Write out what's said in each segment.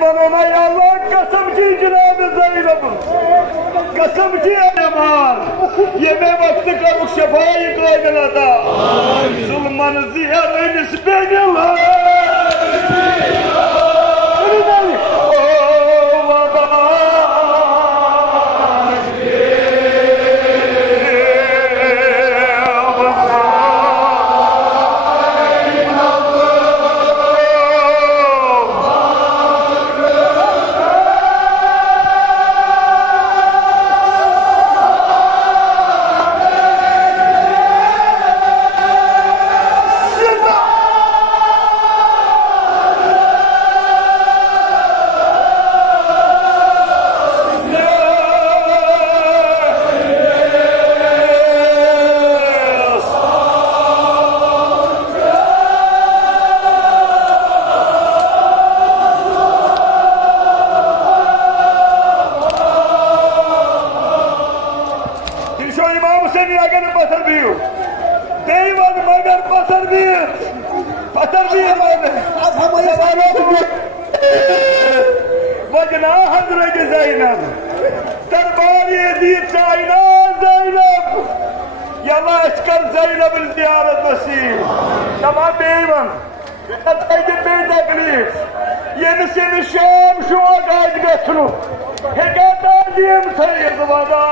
बनोना या अल्लाह कसम की जनाब ज़ैनब कसम की अमान ये मैं वक्त करूँ शफाई काबिल अता जुल्मन ज़िहर निस्बेगल वजना हजरत ज़ैनब दरबार यज़ीद चाइना ज़ैनब यल्ला कर ज़ैनब ज़ियारत नसीब तमाम बेईमान तकलीफ यमिस शाम शौक आज गु हेका Tazeem थयिद वदा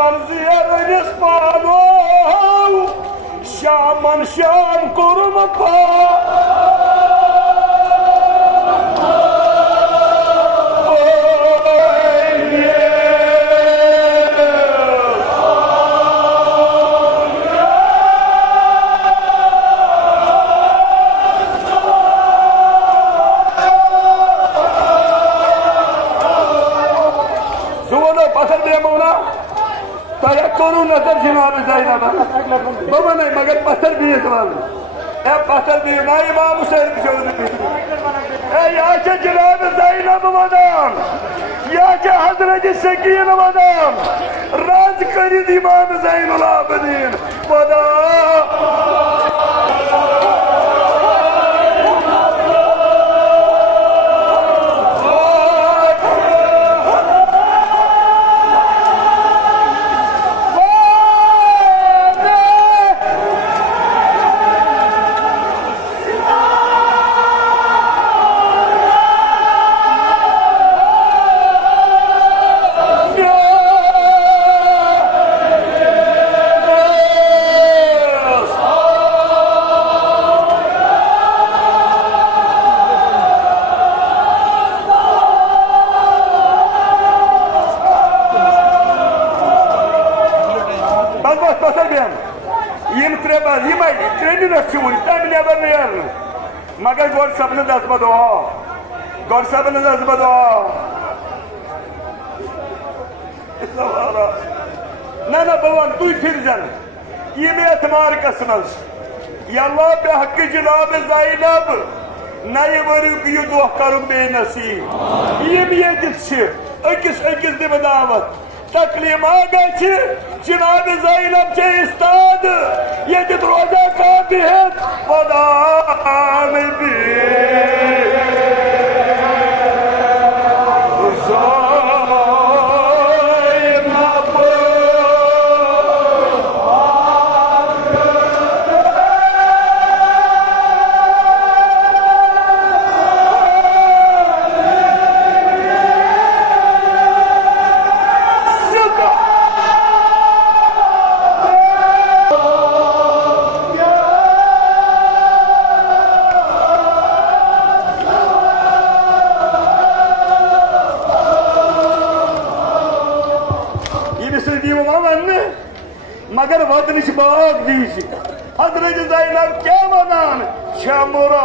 manzirin ispano Şaman şam kurma pa करूँ नजर जनाब ज़ैनब बाबा नहीं मगर पत्थर भी है सवाल ए पत्थर भी ना इमाम हुसैन चौधरी ए यहाँ से जनाब ज़ैनब वदाम यहाँ से हज़रत शकील वदाम राज करीद इमाम ज़ैनुल आबिदीन वदा मगर गोर सबने दस बदो गोर सबने दस बदो ना ना भगवान तू फिर जन ये में एतमार कसमस या अल्लाह पे हक जनाब ज़ैनब नए वरुक यह दुआ करुक बेनसीब ये भी अकिस अकिस दिव दावत तकलीम आ गई जनाब ज़ैनब चे इस्ताद ये रोजा का भी है खुदा भी मगर वतन बाग दीस हजरत ज़ैनब क्या वनान शमुरा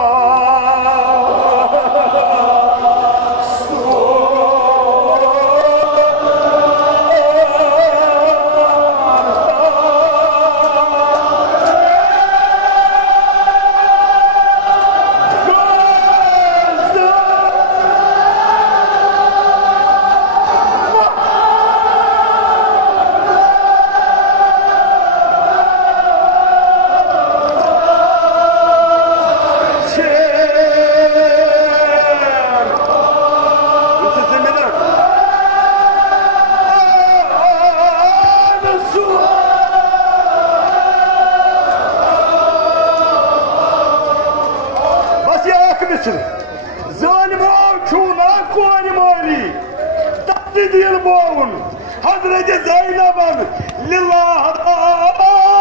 हजरत ज़ैनब लिल्लाह